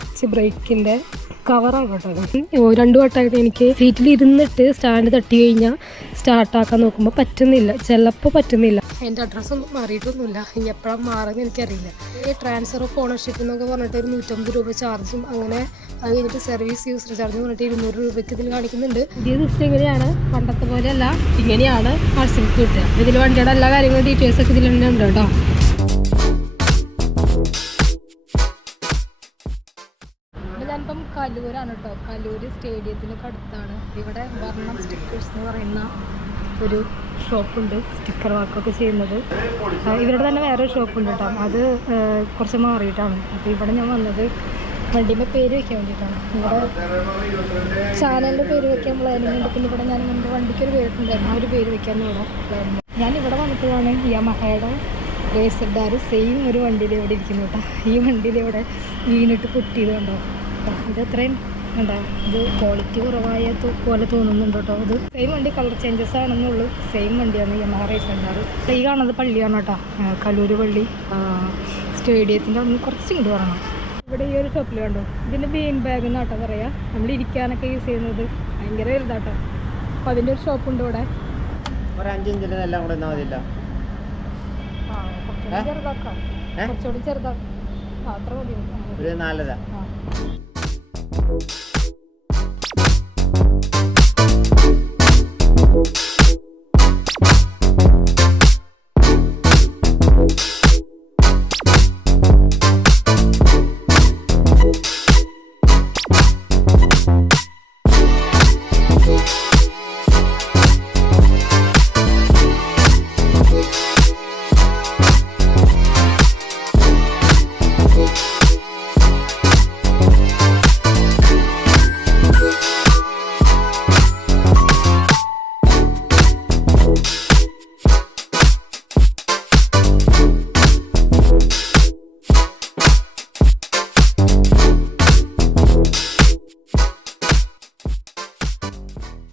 Clutch ബ്രേക്കിൻ്റെ കവറാണ് കേട്ടോ. 2 വട്ടമായിട്ട് എനിക്ക് സീറ്റിൽ ഇരുന്നിട്ട് സ്റ്റാൻഡ് തട്ടി കഴിഞ്ഞാൽ സ്റ്റാർട്ടാക്കാൻ നോക്കുമ്പോൾ പറ്റുന്നില്ല, ചിലപ്പോൾ പറ്റുന്നില്ല. എൻ്റെ അഡ്രസ്സൊന്നും മാറിയിട്ടൊന്നുമില്ല, ഇനി എപ്പോഴാണ് മാറുന്നത് എനിക്കറിയില്ല. ഈ ട്രാൻസ്ഫർ ഓഫ് ഓണർഷിപ്പ് എന്നൊക്കെ പറഞ്ഞിട്ട് ഒരു 150 രൂപ ചാർജും, അങ്ങനെ അത് കഴിഞ്ഞിട്ട് സർവീസ് യൂസർ ചാർജ് പറഞ്ഞിട്ട് 200 രൂപയ്ക്ക് ഇതിൽ കാണിക്കുന്നുണ്ട്. പുതിയ സിസ്റ്റം ഇങ്ങനെയാണ്, പണ്ടത്തെ പോലെയല്ല, ഇങ്ങനെയാണ് ആർസിബിക്ക് കിട്ടുക. ഇതിൽ വണ്ടിയുടെ എല്ലാ കാര്യങ്ങളും ഡീറ്റെയിൽസൊക്കെ ഇതിൽ തന്നെ ഉണ്ട് കേട്ടോ. ഞാനിപ്പം കലൂരാണ് കേട്ടോ. കലൂർ സ്റ്റേഡിയത്തിനൊക്കെ അടുത്താണ്. ഇവിടെ വർണ്ണം സ്റ്റിക്കേഴ്സ് എന്ന് പറയുന്ന ഒരു ഷോപ്പുണ്ട്, സ്റ്റിക്കർ വർക്കൊക്കെ ചെയ്യുന്നത്. ഇവരുടെ തന്നെ വേറൊരു ഷോപ്പുണ്ട് കേട്ടോ, അത് കുറച്ച് മാറിയിട്ടാണ്. അപ്പോൾ ഇവിടെ ഞാൻ വന്നത് വണ്ടീൻ്റെ പേര് വയ്ക്കാൻ വേണ്ടിയിട്ടാണ്. ഇവിടെ ചാനലിൻ്റെ പേര് വയ്ക്കാൻ പ്ലാനിങ് ഉണ്ട്. പിന്നെ ഇവിടെ ഞാൻ എൻ്റെ വണ്ടിക്കൊരു പേരിട്ടുണ്ടായിരുന്നു, ആ ഒരു പേര് വയ്ക്കാമെന്ന് ഇവിടെ പ്ലാനിങ്. ഞാനിവിടെ വന്നപ്പോഴാണ് യമഹയുടെ റേസർ സെയിം ഒരു വണ്ടിയിൽ ഇവിടെ ഇരിക്കുന്നു കേട്ടോ. ഈ വണ്ടിയിൽ ഇവിടെ വീണിട്ട് പൊട്ടിയത് കണ്ടോ. ഇത് അത്രയും ഉണ്ടോ, ഇത് ക്വാളിറ്റി കുറവായ പോലെ തോന്നുന്നുണ്ട് കേട്ടോ. ഇത് സെയിം വണ്ടി, കളർ ചേഞ്ചസ് ആണെന്നുള്ളൂ, സെയിം വണ്ടിയാണ് യമഹ റേസർ. ഈ കാണുന്നത് പള്ളിയാണ് കേട്ടോ, കലൂർ പള്ളി. സ്റ്റേഡിയത്തിൻ്റെ അവിടെ നിന്ന് കുറച്ച് ഇങ്ങോട്ട് വരണം. ഇവിടെ ഈ ഒരു ഷോപ്പിൽ കണ്ടോ, ഇതിൻ്റെ ബീൻ ബാഗ് എന്നാട്ടോ പറയാ, നമ്മൾ ഇരിക്കാനൊക്കെ യൂസ് ചെയ്യുന്നത്. ഭയങ്കര വലുതാട്ടോ. അപ്പം അതിൻ്റെ ഒരു ഷോപ്പുണ്ട് ഇവിടെ. ചെറുതാക്കാം, കുറച്ചുകൂടി ചെറുതാക്കാം. അത്ര മതി. 4.5.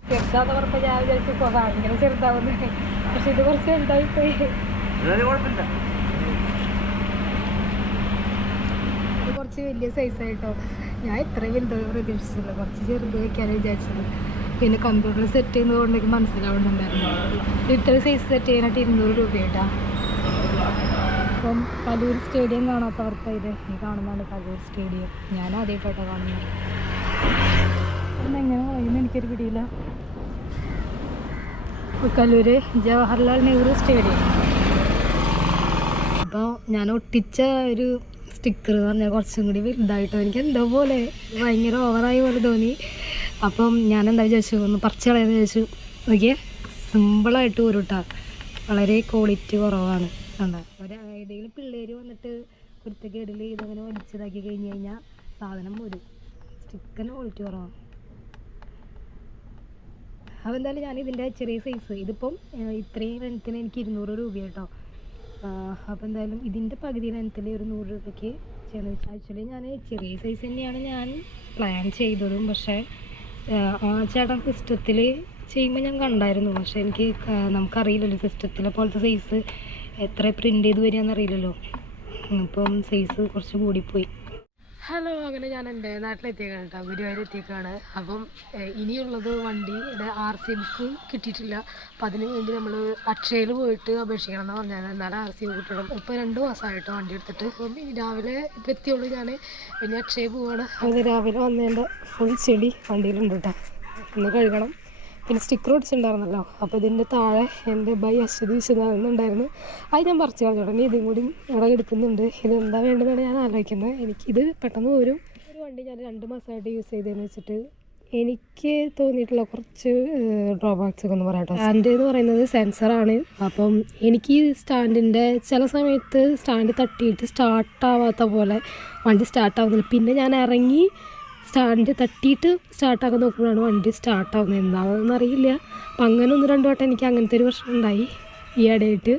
ചെറുതാന്ന് പറഞ്ഞപ്പോൾ ഞാൻ വിചാരിച്ചു ഭയങ്കര ചെറുതാവുന്നത്, പക്ഷെ ഇത് കുറച്ച് വലുതായിപ്പോയി. ഇത് കുറച്ച് വലിയ സൈസായിട്ടോ. ഞാൻ ഇത്രയും വലുതായി പ്രതീക്ഷിച്ചില്ല, കുറച്ച് ചെറുത് വയ്ക്കാനും വിചാരിച്ചത്. പിന്നെ കമ്പ്യൂട്ടറിൽ സെറ്റ് ചെയ്യുന്നതുകൊണ്ട് എനിക്ക് മനസ്സിലാവുന്നുണ്ടായിരുന്നു. ഇത്രയും സൈസ് സെറ്റ് ചെയ്യാനായിട്ട് 200 രൂപയായിട്ടാണ്. അപ്പം കലൂർ സ്റ്റേഡിയം കാണാത്തവർക്ക് ഇത് ഈ കാണുന്നതാണ് കലൂർ സ്റ്റേഡിയം. ഞാൻ ആദ്യമായിട്ടോ കാണുന്നത്. എങ്ങനെ പറയുന്നത് എനിക്കൊരു പിടിയില്ല. കലൂർ ജവഹർലാൽ നെഹ്റു സ്റ്റേഡിയം. അപ്പോൾ ഞാൻ ഒട്ടിച്ച ഒരു സ്റ്റിക്കർ എന്ന് പറഞ്ഞാൽ കുറച്ചും കൂടി വലുതായിട്ടോ. എനിക്ക് എന്തോ പോലെ ഭയങ്കര ഓവറായി പോലെ തോന്നി. അപ്പം ഞാൻ എന്താ വിചാരിച്ചു, ഒന്ന് പറിച്ച് കളയാന്ന് വിചാരിച്ചു. നോക്കിയേ, സിമ്പിളായിട്ട് ഉരുട്ടാ, വളരെ ക്വാളിറ്റി കുറവാണ്. കണ്ടോ, ഏതെങ്കിലും പിള്ളേർ വന്നിട്ട് കുരുത്തക്കേടിൽ ഇതങ്ങനെ വലിച്ചതാക്കി കഴിഞ്ഞ് കഴിഞ്ഞാൽ സാധനം വരും. സ്റ്റിക്കറിന് ക്വാളിറ്റി കുറവാണ്. അപ്പോൾ എന്തായാലും ഞാൻ ഇതിൻ്റെ ചെറിയ സൈസ്, ഇതിപ്പം ഇത്രയും ലെങ്ത്തിന് എനിക്ക് 200 രൂപ കേട്ടോ. അപ്പോൾ എന്തായാലും ഇതിൻ്റെ പകുതി ലെങ്ത്തിൽ ഒരു 100 രൂപയ്ക്ക് ചെയ്യുന്നത് വെച്ചാൽ, ആക്ച്വലി ഞാൻ ചെറിയ സൈസ് തന്നെയാണ് ഞാൻ പ്ലാൻ ചെയ്തതും. പക്ഷേ ആ ചേട്ടൻ സിസ്റ്റത്തിൽ ചെയ്യുമ്പോൾ ഞാൻ കണ്ടായിരുന്നു. പക്ഷേ എനിക്ക് നമുക്കറിയില്ലല്ലോ സിസ്റ്റത്തിലെ പോലത്തെ സൈസ് എത്ര പ്രിൻ്റ് ചെയ്ത് വരികയെന്നറിയില്ലല്ലോ. അപ്പം സൈസ് കുറച്ച് കൂടിപ്പോയി. ഹലോ, അങ്ങനെ ഞാൻ എൻ്റെ നാട്ടിലെത്തിയേക്കാണ് കേട്ടോ, ഗുരുവായൂർ എത്തിയേക്കാണ്. അപ്പം ഇനിയുള്ളത് വണ്ടിയുടെ RC ബുക്ക് കിട്ടിയിട്ടില്ല. അപ്പം അതിന് വേണ്ടി നമ്മൾ അക്ഷയയിൽ പോയിട്ട് അപേക്ഷിക്കണം എന്ന് പറഞ്ഞാൽ എന്നാലും RC ബുക്ക് കിട്ടണം. ഇപ്പോൾ 2 മാസമായിട്ട് വണ്ടി എടുത്തിട്ട്. അപ്പം രാവിലെ ഇപ്പം എത്തിയുള്ളൂ ഞാൻ. പിന്നെ അക്ഷയ പോവാണ്. അത് രാവിലെ വന്നതിൻ്റെ ഫുൾ ചെടി വണ്ടിയിലുണ്ട് കേട്ടോ, ഒന്ന് കഴുകണം. പിന്നെ സ്റ്റിക്കർ ഒടിച്ചിട്ടുണ്ടായിരുന്നല്ലോ, അപ്പോൾ ഇതിൻ്റെ താഴെ എൻ്റെ ബൈ അശ്വതി വിശ്വനാഥെന്നുണ്ടായിരുന്നു. അത് ഞാൻ പറിച്ചു കളഞ്ഞോട്ടെ. ഇനി ഇതും കൂടി ഇവിടെ എടുക്കുന്നുണ്ട്. ഇതെന്താ വേണ്ടതെന്നാണ് ഞാൻ ആലോചിക്കുന്നത്. എനിക്കിത് പെട്ടെന്ന് ഒരു വണ്ടി ഞാൻ 2 മാസമായിട്ട് യൂസ് ചെയ്തതെന്ന് വെച്ചിട്ട് എനിക്ക് തോന്നിയിട്ടുള്ള കുറച്ച് ഡ്രോബാക്സ് ഒക്കെ ഒന്ന് പറയാട്ടോ. സ്റ്റാൻഡ് എന്ന് പറയുന്നത് സെൻസറാണ്. അപ്പം എനിക്ക് ഈ സ്റ്റാൻഡിൻ്റെ ചില സമയത്ത് സ്റ്റാൻഡ് തട്ടിയിട്ട് സ്റ്റാർട്ടാവാത്ത പോലെ വണ്ടി സ്റ്റാർട്ടാവുന്നില്ല. പിന്നെ ഞാൻ ഇറങ്ങി സ്റ്റാൻഡ് തട്ടിയിട്ട് സ്റ്റാർട്ടാക്കാൻ നോക്കുമ്പോഴാണ് വണ്ടി സ്റ്റാർട്ടാവുന്നത്. എന്താണെന്ന് അറിയില്ല. അപ്പം അങ്ങനെ 1-2 വട്ടം എനിക്ക് അങ്ങനത്തെ ഒരു പ്രശ്നം ഉണ്ടായി ഈ ഇടയായിട്ട്.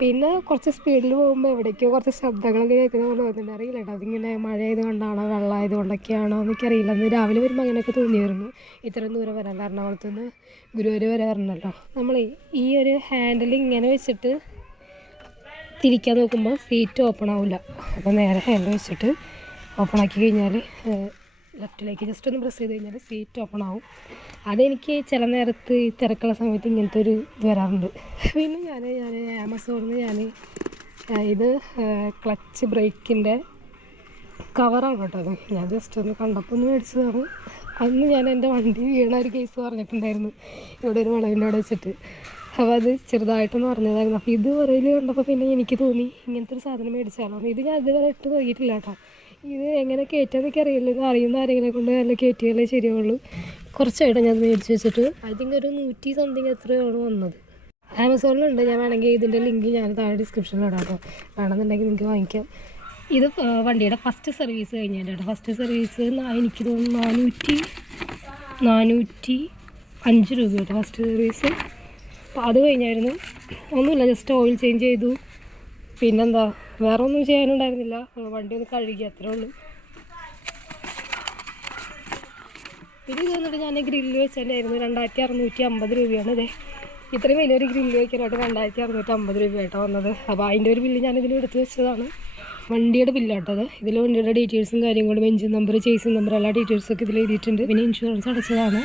പിന്നെ കുറച്ച് സ്പീഡിൽ പോകുമ്പോൾ എവിടേക്കോ കുറച്ച് ശബ്ദങ്ങളൊക്കെ കേൾക്കുന്ന പോലെ തോന്നുന്നുണ്ട്. അറിയില്ല കേട്ടോ, അതിങ്ങനെ മഴ ആയതുകൊണ്ടാണോ വെള്ളമായത് കൊണ്ടൊക്കെയാണോ എനിക്കറിയില്ല. അന്ന് രാവിലെ വരുമ്പോൾ അങ്ങനെയൊക്കെ തോന്നിയായിരുന്നു. ഇത്രയും ദൂരം വരാൻ എറണാകുളത്ത് നിന്ന് ഗുരുവായൂർ വരെ വരണമല്ലോ. നമ്മൾ ഈ ഒരു ഹാൻഡിൽ ഇങ്ങനെ വെച്ചിട്ട് തിരിക്കാൻ നോക്കുമ്പോൾ സീറ്റ് ഓപ്പൺ ആവില്ല. അപ്പോൾ നേരെ ഹാൻഡിൽ വെച്ചിട്ട് ഓപ്പൺ ആക്കി കഴിഞ്ഞാൽ ലെഫ്റ്റിലേക്ക് ജസ്റ്റ് ഒന്ന് പ്രസ് ചെയ്ത് കഴിഞ്ഞാൽ സീറ്റ് ഓപ്പൺ ആവും. അതെനിക്ക് ചില നേരത്ത് ഈ തിരക്കുള്ള സമയത്ത് ഇങ്ങനത്തെ ഒരു ഇത് വരാറുണ്ട്. പിന്നെ ഞാൻ ആമസോണിൽ നിന്ന് ഇത് ക്ലച്ച് ബ്രേക്കിൻ്റെ കവറാണ് കേട്ടോ. അത് ഞാൻ ജസ്റ്റ് ഒന്ന് കണ്ടപ്പോൾ ഒന്ന് മേടിച്ചതാണ്. അന്ന് ഞാൻ എൻ്റെ വണ്ടി വീണ ഒരു കേസ് പറഞ്ഞിട്ടുണ്ടായിരുന്നു ഇവിടെ ഒരു വളവിൻ്റെ അവിടെ വെച്ചിട്ട്. അപ്പോൾ അത് ചെറുതായിട്ടൊന്ന് പറഞ്ഞതായിരുന്നു. അപ്പോൾ ഇത് പുറകിൽ കണ്ടപ്പോൾ പിന്നെ എനിക്ക് തോന്നി ഇങ്ങനത്തെ ഒരു സാധനം മേടിച്ചാലോ. ഇത് ഞാൻ ഇതുവരെ ഇട്ട് നോക്കിയിട്ടില്ല കേട്ടോ. ഇത് എങ്ങനെ കയറ്റാന്നൊക്കെ അറിയില്ല. ഇത് അറിയുന്ന ആരെങ്കിലും കൊണ്ട് നല്ല കയറ്റിയാലേ ശരിയാവുള്ളൂ. കുറച്ചായിട്ട് ഞാൻ മേടിച്ച് വെച്ചിട്ട് ഐ തിങ്ക് ഒരു 100 സംതിങ് എത്രയാണ് വന്നത്. ആമസോണിലുണ്ട്. ഞാൻ വേണമെങ്കിൽ ഇതിൻ്റെ ലിങ്ക് ഞാൻ താഴെ ഡിസ്ക്രിപ്ഷനിൽ ഇടാം കേട്ടോ. വേണമെന്നുണ്ടെങ്കിൽ നിങ്ങൾക്ക് വാങ്ങിക്കാം. ഇത് വണ്ടിയുടെ ഫസ്റ്റ് സർവീസ് കഴിഞ്ഞതിൻ്റെ കേട്ടോ. ഫസ്റ്റ് സർവീസ് എനിക്ക് തോന്നുന്നു 405 രൂപ കേട്ടോ ഫസ്റ്റ് സർവീസ്. അപ്പോൾ അത് കഴിഞ്ഞായിരുന്നു. ഒന്നുമില്ല, ജസ്റ്റ് ഓയിൽ ചേഞ്ച് ചെയ്തു. പിന്നെന്താ, വേറെ ഒന്നും ചെയ്യാനുണ്ടായിരുന്നില്ല. വണ്ടി ഒന്ന് കഴുകി, അത്രേ ഉള്ളൂ. പിന്നെ ഇത് വന്നിട്ട് ഞാൻ ഗ്രില്ല് വെച്ചിട്ടുണ്ടായിരുന്നു. 2650 രൂപയാണ്. ഇതേ ഇത്രയും വലിയൊരു ഗ്രില്ല് വയ്ക്കാനായിട്ട് 2650 രൂപ ആയിട്ടാണ് വന്നത്. അപ്പോൾ അതിൻ്റെ ഒരു ബില്ല് ഞാനിതിൽ എടുത്ത് വെച്ചതാണ്. വണ്ടിയുടെ ബില്ലാട്ടത്. ഇതിൽ വണ്ടിയുടെ ഡീറ്റെയിൽസും കാര്യങ്ങളും, എഞ്ചിൻ നമ്പർ, ചേസിൻ നമ്പർ, എല്ലാ ഡീറ്റെയിൽസൊക്കെ ഇതിൽ എഴുതിയിട്ടുണ്ട്. പിന്നെ ഇൻഷുറൻസ് അടച്ചതാണ്.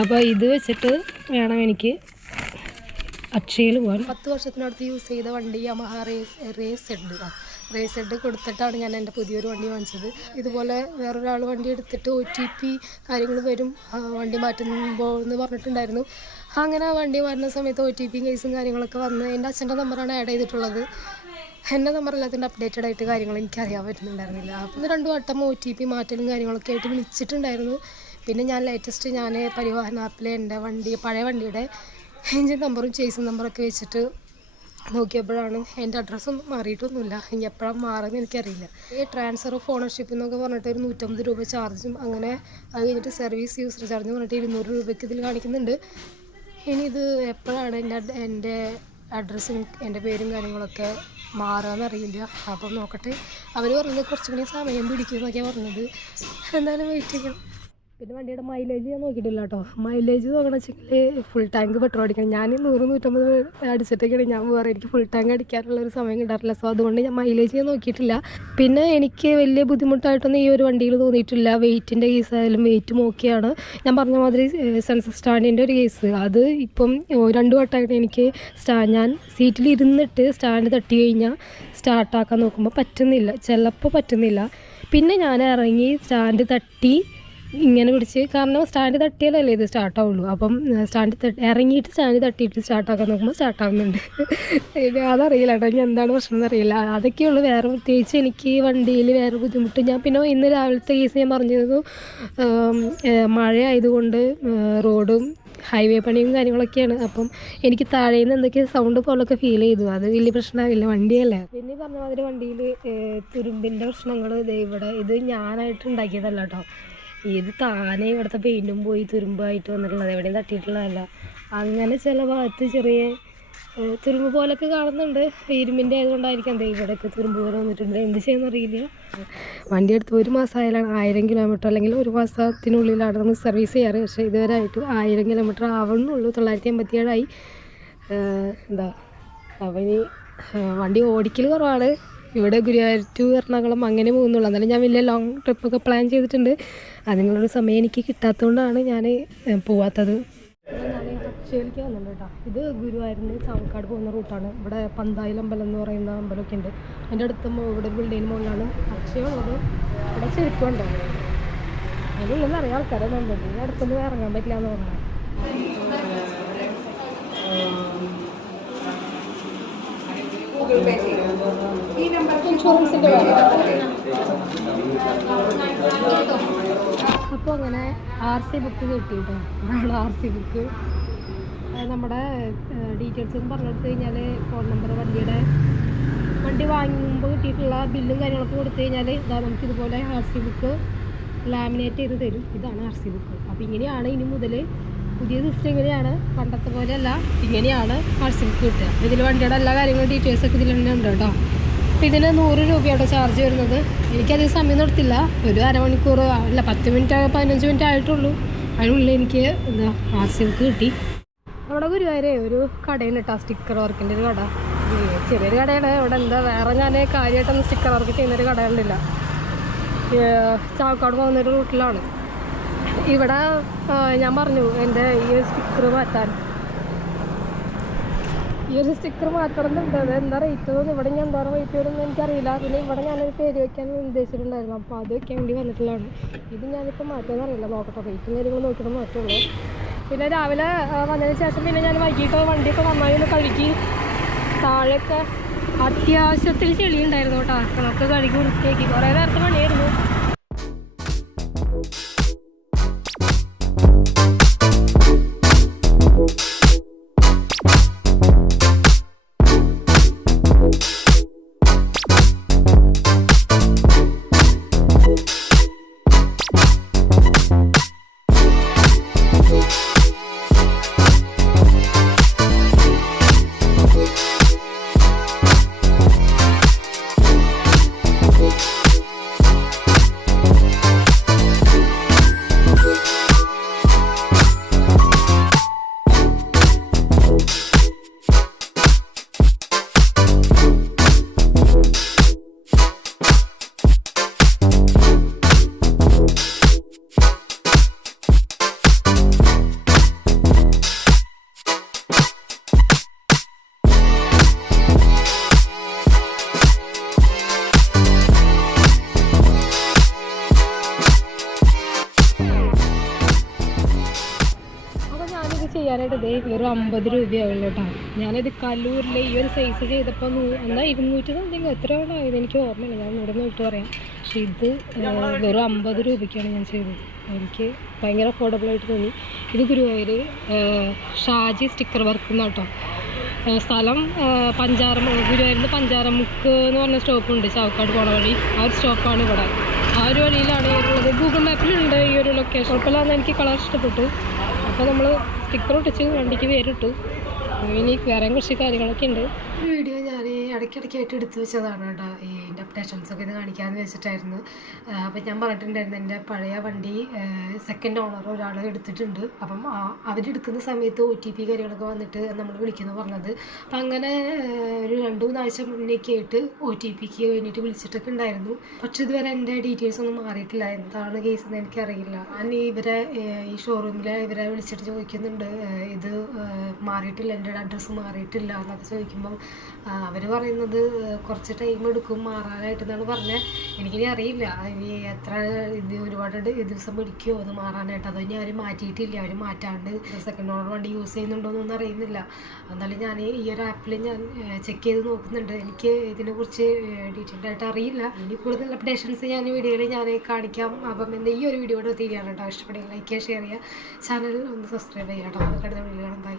അപ്പോൾ ഇത് വെച്ചിട്ട് വേണം എനിക്ക് അക്ഷയയിൽ പോകാൻ. 10 വർഷത്തിനടുത്ത് യൂസ് ചെയ്ത വണ്ടി യമഹ റേസ് ഹെഡ് കൊടുത്തിട്ടാണ് ഞാൻ എൻ്റെ പുതിയൊരു വണ്ടി വാങ്ങിച്ചത്. ഇതുപോലെ വേറൊരാൾ വണ്ടി എടുത്തിട്ട് OTP കാര്യങ്ങൾ വരും വണ്ടി മാറ്റുമ്പോൾ എന്ന് പറഞ്ഞിട്ടുണ്ടായിരുന്നു. അങ്ങനെ വണ്ടി മാറ്റുന്ന സമയത്ത് OTP കേസും കാര്യങ്ങളൊക്കെ വന്ന് എൻ്റെ അച്ഛൻ്റെ നമ്പറാണ് ആഡ് ചെയ്തിട്ടുള്ളത്. എൻ്റെ നമ്പറില്ലാത്തതിൻ്റെ അപ്ഡേറ്റഡ് ആയിട്ട് കാര്യങ്ങൾ എനിക്കറിയാൻ പറ്റുന്നുണ്ടായിരുന്നില്ല. അപ്പം 2 വട്ടം OTP മാറ്റലും കാര്യങ്ങളൊക്കെ ആയിട്ട് വിളിച്ചിട്ടുണ്ടായിരുന്നു. പിന്നെ ഞാൻ ലേറ്റസ്റ്റ് പരിവാഹൻ ആപ്പിൽ എൻ്റെ പഴയ വണ്ടിയുടെ എഞ്ചിൻ നമ്പറും ചേസിൻ നമ്പറൊക്കെ വെച്ചിട്ട് നോക്കിയപ്പോഴാണ് എൻ്റെ അഡ്രസ്സൊന്നും മാറിയിട്ടൊന്നുമില്ല. ഇനി എപ്പോഴാണ് മാറുമെന്ന് എനിക്കറിയില്ല. ഈ ട്രാൻസ്ഫർ ഓഫ് ഓണർഷിപ്പ് എന്നൊക്കെ പറഞ്ഞിട്ട് ഒരു 150 രൂപ ചാർജും, അങ്ങനെ അത് കഴിഞ്ഞിട്ട് സർവീസ് യൂസർ ചാർജ് പറഞ്ഞിട്ട് 200 രൂപയ്ക്ക് ഇതിൽ കാണിക്കുന്നുണ്ട്. ഇനി ഇത് എപ്പോഴാണ് എൻ്റെ അഡ്രസ്സും എൻ്റെ പേരും കാര്യങ്ങളൊക്കെ മാറുകയെന്നറിയില്ല. അപ്പം നോക്കട്ടെ. അവർ പറഞ്ഞത് കുറച്ചും കൂടി സമയം പിടിക്കുമെന്നൊക്കെയാണ് പറഞ്ഞത്. എന്തായാലും വെയിറ്റ് ചെയ്യണം. പിന്നെ വണ്ടിയുടെ മൈലേജ് ഞാൻ നോക്കിയിട്ടില്ല കേട്ടോ. മൈലേജ് നോക്കണമെന്ന് വെച്ചെങ്കിൽ ഫുൾ ടാങ്ക് പെട്രോൾ അടിക്കണം. ഞാൻ 100-150 അടിച്ചിട്ടൊക്കെയാണ് ഞാൻ പോകാറ്. എനിക്ക് ഫുൾ ടാങ്ക് അടിക്കാനുള്ളൊരു സമയം കിട്ടാറില്ല. സോ അതുകൊണ്ട് ഞാൻ മൈലേജ് ഞാൻ നോക്കിയിട്ടില്ല. പിന്നെ എനിക്ക് വലിയ ബുദ്ധിമുട്ടായിട്ടൊന്നും ഈ ഒരു വണ്ടിയിൽ തോന്നിയിട്ടില്ല. വെയിറ്റിൻ്റെ കേസായാലും വെയിറ്റും ഓക്കെയാണ്. ഞാൻ പറഞ്ഞ മാതിരി സെൻസർ സ്റ്റാൻഡിൻ്റെ ഒരു കേസ്, അത് ഇപ്പം 2 വട്ടമായിട്ട് എനിക്ക് ഞാൻ സീറ്റിൽ ഇരുന്നിട്ട് സ്റ്റാൻഡ് തട്ടി കഴിഞ്ഞാൽ സ്റ്റാർട്ടാക്കാൻ നോക്കുമ്പോൾ പറ്റുന്നില്ല, ചിലപ്പോൾ പറ്റുന്നില്ല. പിന്നെ ഞാൻ ഇറങ്ങി സ്റ്റാൻഡ് തട്ടി ഇങ്ങനെ പിടിച്ച്, കാരണം സ്റ്റാൻഡ് തട്ടിയാലല്ലേ ഇത് സ്റ്റാർട്ടാവുള്ളൂ. അപ്പം ഇറങ്ങിയിട്ട് സ്റ്റാൻഡ് തട്ടിയിട്ട് സ്റ്റാർട്ടാക്കാൻ നോക്കുമ്പോൾ സ്റ്റാർട്ടാവുന്നുണ്ട്. അതറിയില്ല കേട്ടോ, ഇനി എന്താണ് പ്രശ്നം എന്നറിയില്ല. അതൊക്കെയുള്ളൂ. വേറെ പ്രത്യേകിച്ച് എനിക്ക് വണ്ടിയിൽ വേറെ ബുദ്ധിമുട്ട്. ഞാൻ പിന്നെ ഇന്ന് രാവിലത്തെ കേസ് ഞാൻ പറഞ്ഞിരുന്നു, മഴ ആയതുകൊണ്ട് റോഡും ഹൈവേ പണിയും കാര്യങ്ങളൊക്കെയാണ്. അപ്പം എനിക്ക് താഴെ നിന്ന് എന്തൊക്കെയോ സൗണ്ട് പോലൊക്കെ ഫീൽ ചെയ്തു. അത് വലിയ പ്രശ്നമാവില്ല, വണ്ടിയല്ലേ. പിന്നെ പറഞ്ഞ മാതിരി വണ്ടിയിൽ തുരുമ്പിൻ്റെ പ്രശ്നങ്ങൾ ഇവിടെ ഇത് ഞാനായിട്ട് ഉണ്ടാക്കിയതല്ല കേട്ടോ. ഇത് താനേ ഇവിടുത്തെ പെയിൻറ്റും പോയി തുരുമ്പായിട്ട് വന്നിട്ടുള്ളത്, എവിടെയും തട്ടിയിട്ടുള്ളതല്ല. അങ്ങനെ ചില ഭാഗത്ത് ചെറിയ തുരുമ്പ് പോലൊക്കെ കാണുന്നുണ്ട്. ഇരുമ്പിൻ്റെ ആയതുകൊണ്ടായിരിക്കാം ഇവിടെയൊക്കെ തുരുമ്പ് പോലെ വന്നിട്ടുണ്ട്. എന്ത് ചെയ്യുന്നറിയില്ല. വണ്ടി എടുത്ത് 1 മാസമായാലാണ് 1000 കിലോമീറ്റർ അല്ലെങ്കിൽ 1 മാസത്തിനുള്ളിലാണ് നമ്മൾ സർവീസ് ചെയ്യാറ്. പക്ഷേ ഇതുവരെ ആയിട്ട് 1000 കിലോമീറ്റർ ആവുന്നുള്ളൂ. 987 ആയി. അപ്പോൾ ഇനി വണ്ടി ഓടിക്കൽ കുറവാണ്. ഇവിടെ ഗുരുവായൂർ ടു എറണാകുളം അങ്ങനെ പോകുന്നുള്ളൂ. എന്നാലും ഞാൻ വലിയ ലോങ് ട്രിപ്പൊക്കെ പ്ലാൻ ചെയ്തിട്ടുണ്ട്. അതിനുള്ളൊരു സമയം എനിക്ക് കിട്ടാത്തതുകൊണ്ടാണ് ഞാൻ പോവാത്തത്. ഞാൻ അക്ഷയയിലേക്ക് വന്നിട്ടുണ്ട് കേട്ടോ. ഇത് ഗുരുവായൂരിന് ചാവക്കാട് പോകുന്ന റൂട്ടാണ്. ഇവിടെ പന്തായിൽ അമ്പലം എന്ന് പറയുന്ന അമ്പലമൊക്കെ ഉണ്ട്. അതിൻ്റെ അടുത്ത് ഇവിടെ ഒരു ബിൽഡിങ്ങിന് മുകളിലാണ് അക്ഷയമുള്ളത്. ഇവിടെ ശരിക്കും ഉണ്ടോ അതിനുള്ളിൽ അറിയാം ആൾക്കാരെ നമ്പുണ്ട്. ഈ അടുത്തൊന്നും ഇറങ്ങാൻ പറ്റില്ല എന്ന് പറഞ്ഞാൽ. ഇൻഷുറൻസിൻ്റെ അപ്പോൾ അങ്ങനെ RC ബുക്ക് കിട്ടിയിട്ടോ. അതാണ് RC ബുക്ക്. നമ്മുടെ ഡീറ്റെയിൽസ് ഒന്ന് പറഞ്ഞു കൊടുത്തു കഴിഞ്ഞാൽ, ഫോൺ നമ്പർ, വണ്ടി വാങ്ങുമ്പോൾ കിട്ടിയിട്ടുള്ള ബില്ലും കാര്യങ്ങളൊക്കെ കൊടുത്തു കഴിഞ്ഞാൽ ഇതാ നമുക്കിതുപോലെ RC ബുക്ക് ലാമിനേറ്റ് ചെയ്ത് തരും. ഇതാണ് RC ബുക്ക്. അപ്പോൾ ഇങ്ങനെയാണ് ഇനി മുതൽ പുതിയ സിസ്റ്റം. ഇങ്ങനെയാണ്, പണ്ടത്തെ പോലെയല്ല, ഇങ്ങനെയാണ് RC ബുക്ക് കിട്ടുക. ഇതിൽ വണ്ടിയുടെ എല്ലാ കാര്യങ്ങളും ഡീറ്റെയിൽസൊക്കെ ഇതിൽ തന്നെ ഉണ്ട് കേട്ടോ. അപ്പോൾ ഇതിന് 100 രൂപയുടെ ചാർജ് വരുന്നത്. എനിക്കധികം സമയം നിർത്തില്ല, ഒരു അരമണിക്കൂർ അല്ല 10 മിനിറ്റ് 15 മിനിറ്റ് ആയിട്ടുള്ളൂ. അതിനുള്ളിൽ എനിക്ക് RC ബുക്ക് കിട്ടി. അവിടെ ഗുരുവായൂർ ഒരു കടയാണ് കേട്ടോ, സ്റ്റിക്കർ വർക്കിൻ്റെ ഒരു കട. ചെറിയൊരു കടയാണ്. അവിടെ വേറെ ഞാൻ കാര്യമായിട്ടൊന്നും സ്റ്റിക്കർ വർക്ക് ചെയ്യുന്നൊരു കട കണ്ടില്ല. ചാവക്കാട് പോകുന്നൊരു റൂട്ടിലാണ്. ഇവിടെ ഞാൻ പറഞ്ഞു എൻ്റെ ഈ ഒരു സ്റ്റിക്കർ മാറ്റാൻ, ഈ ഒരു സ്റ്റിക്കർ മാറ്റണം എന്നുണ്ട്. അത് എന്താ റേറ്റ് തോന്നുന്നു, ഇവിടെ ഞാൻ എന്താ റേറ്റ് വരുമെന്ന് എനിക്കറിയില്ല. പിന്നെ ഇവിടെ ഞാനൊരു പേര് വയ്ക്കാൻ ഉദ്ദേശിച്ചിട്ടുണ്ടായിരുന്നു, അപ്പോൾ അത് വയ്ക്കാൻ വേണ്ടി വന്നിട്ടുള്ളതാണ്. ഇത് ഞാനിപ്പോൾ മാറ്റാൻ അറിയില്ല, നോക്കട്ടെ, റേറ്റും കാര്യങ്ങൾ നോക്കിയിട്ട് മാറ്റുള്ളൂ. പിന്നെ രാവിലെ വന്നതിന് ശേഷം പിന്നെ ഞാൻ വൈകിട്ട് വണ്ടിയൊക്കെ നന്നായി ഒന്ന് കഴുകി, താഴെയൊക്കെ അത്യാവശ്യത്തിൽ ചെളി ഉണ്ടായിരുന്നു കേട്ടോ, നമുക്ക് കഴുകി വൃത്തിയാക്കി. കുറേ നേരത്തെ പണിയായിരുന്നു. ചെയ്യാനായിട്ട് ഇതേ വെറും 50 രൂപയാവുള്ളൂ കേട്ടോ. ഞാനിത് കല്ലൂരിലെ ഈ ഒരു സൈസ് ചെയ്തപ്പോൾ എന്നാൽ 200 സംതിങ് എത്രയാണ് ആയത് എനിക്ക് ഓർമ്മയില്ല, ഞാൻ ഇവിടെ നോക്കിയിട്ട് പറയാം. പക്ഷേ ഇത് വെറും 50 രൂപയ്ക്കാണ് ഞാൻ ചെയ്തത്. എനിക്ക് ഭയങ്കര അഫോർഡബിളായിട്ട് തോന്നി. ഇത് ഗുരുവായൂർ ഷാജി സ്റ്റിക്കർ വർക്ക് എന്നാട്ടോ. സ്ഥലം ഗുരുവായൂരിൽ പഞ്ചാരമുക്ക് എന്ന് പറഞ്ഞ സ്റ്റോപ്പുണ്ട്, ചാവക്കാട് പോണ വഴി. ആ ഒരു സ്റ്റോപ്പാണ് ഇവിടെ. ആ ഒരു വഴിയിലാണ് ഉള്ളത്. ഗൂഗിൾ മാപ്പിലുണ്ട് ഈ ഒരു ലൊക്കേഷൻ. കുഴപ്പമില്ലാന്ന് എനിക്ക് കളർ ഇഷ്ടപ്പെട്ടു. അപ്പോൾ നമ്മൾ സ്റ്റിക്കർ ഒട്ടിച്ച് വണ്ടിക്ക് പേരിട്ടു. ഇനി വേറെ കുറച്ച് കാര്യങ്ങളൊക്കെ ഉണ്ട്. ഈ വീഡിയോ ഞാൻ ഇടയ്ക്കിടയ്ക്കായിട്ട് എടുത്തു വെച്ചതാണ് കേട്ടോ. ഇതിൻ്റെ അപ്ഡേഷൻസൊക്കെ ഇത് കാണിക്കാമെന്ന് വെച്ചിട്ടായിരുന്നു. അപ്പം ഞാൻ പറഞ്ഞിട്ടുണ്ടായിരുന്നു എൻ്റെ പഴയ വണ്ടി സെക്കൻഡ് ഓണർ ഒരാൾ എടുത്തിട്ടുണ്ട്. അപ്പം അവരെടുക്കുന്ന സമയത്ത് OTP കാര്യങ്ങളൊക്കെ വന്നിട്ട് നമ്മൾ വിളിക്കുന്നു പറഞ്ഞത്. അപ്പം അങ്ങനെ ഒരു 2-3 ആഴ്ച മുന്നേക്ക് ആയിട്ട് OTPക്ക് വേണ്ടിയിട്ട് വിളിച്ചിട്ടൊക്കെ ഉണ്ടായിരുന്നു. പക്ഷെ ഇതുവരെ എൻ്റെ ഡീറ്റെയിൽസ് ഒന്നും മാറിയിട്ടില്ല. എന്താണ് കേസ് എന്ന് എനിക്കറിയില്ല. ഞാൻ ഈ ഷോറൂമിൽ ഇവരെ വിളിച്ചിട്ട് ചോദിക്കുന്നുണ്ട്, ഇത് മാറിയിട്ടില്ല, എൻ്റെ അഡ്രസ്സ് മാറിയിട്ടില്ല എന്നൊക്കെ ചോദിക്കുമ്പം അവർ പറയുന്നത് കുറച്ച് ടൈം എടുക്കും മാറാനായിട്ടെന്നാണ് പറഞ്ഞത്. എനിക്കിനി അറിയില്ല ഇനി എത്ര ഒരുപാട് ദിവസം പിടിക്കുമോ അത് മാറാനായിട്ട്. അതോ ഇനി അവർ മാറ്റിയിട്ടില്ല, അവർ മാറ്റാണ്ട് സെക്കൻഡ് ഓണർ വണ്ടി യൂസ് ചെയ്യുന്നുണ്ടോയെന്നൊന്നും അറിയുന്നില്ല. എന്നാലും ഞാൻ ഈ ഒരു ആപ്പിൽ ഞാൻ ചെക്ക് ചെയ്ത് നോക്കുന്നുണ്ട്. എനിക്ക് ഇതിനെക്കുറിച്ച് ഡീറ്റെയിൽഡ് ആയിട്ട് അറിയില്ല. ഇനി കൂടുതൽ അപ്ഡേഷൻസ് ഞാൻ വീഡിയോയിൽ ഞാൻ കാണിക്കാം. അപ്പം എന്താ ഈ ഒരു വീഡിയോയുടെ തീരുകയാണ് കേട്ടോ. ഇഷ്ടപ്പെടുക ലൈക്ക് ചെയ്യുക, ഷെയർ ചെയ്യുക, ചാനൽ ഒന്ന് സബ്സ്ക്രൈബ് ചെയ്യുക കേട്ടോ. നമുക്ക് അടുത്ത വീഡിയോ കാണാം. ബൈ.